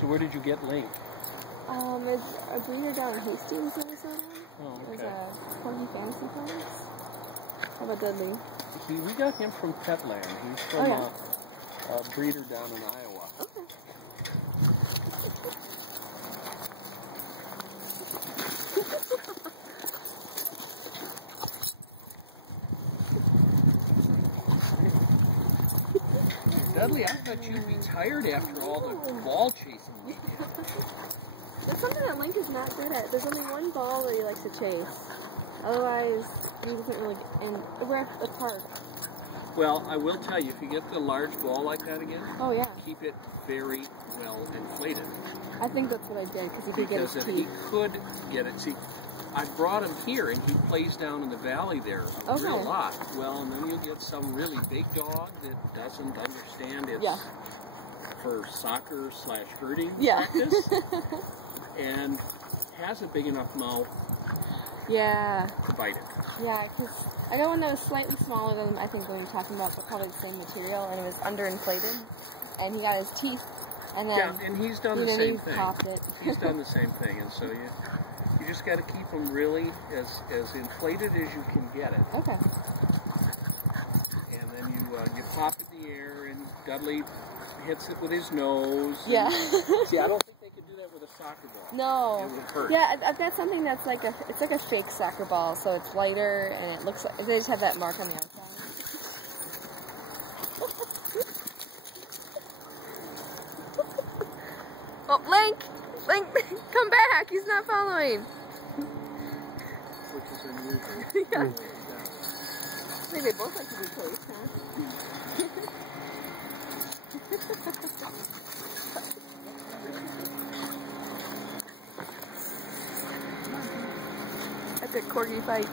So where did you get Link? It's a breeder down in Hastings, Minnesota. Oh, okay. It was a Corgi Fantasy Farms. How about Dudley? We got him from Petland. He's from a breeder down in Iowa. Okay. Dudley, I thought you'd be tired after all the ball chasing you did. That's something that Link is not good at. There's only one ball that he likes to chase. Otherwise, he doesn't really get, and we're at the park. Well, I will tell you, if you get the large ball like that again, keep it very well inflated. I think that's what I did, because he could get his teeth. He could get it. See, I brought him here, and he plays down in the valley there a real lot. Well, and then you'll get some really big dog that doesn't understand it's for soccer/herding practice, and has a big enough mouth to bite it. Yeah, because I know one that was slightly smaller than I think we were talking about, but probably the same material, and it was underinflated, and he got his teeth, and then and he's done the same thing. Popped it. He's done the same thing, and so you just got to keep him really as inflated as you can get it. Okay. And then you pop it in the air, and Dudley hits it with his nose. Yeah. See, I don't think they could do that with a soccer ball. No. It would hurt. Yeah, I've got something that's like it's like a fake soccer ball, so it's lighter, and it looks like they just have that mark on the outside. Oh, Link, come back! He's not following. Which is unusual. Yeah. I think they both like to be chased, huh? That's a corgi fight.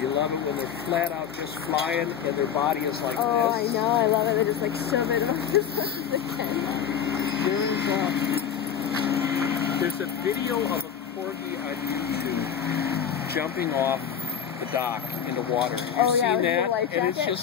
You love it when they're flat out just flying and their body is like this. Oh, I know. I love it. They just like shove it up as much as they can. There's a video of a corgi on YouTube jumping off the dock into water. Have you seen that? With the life jacket? And it's just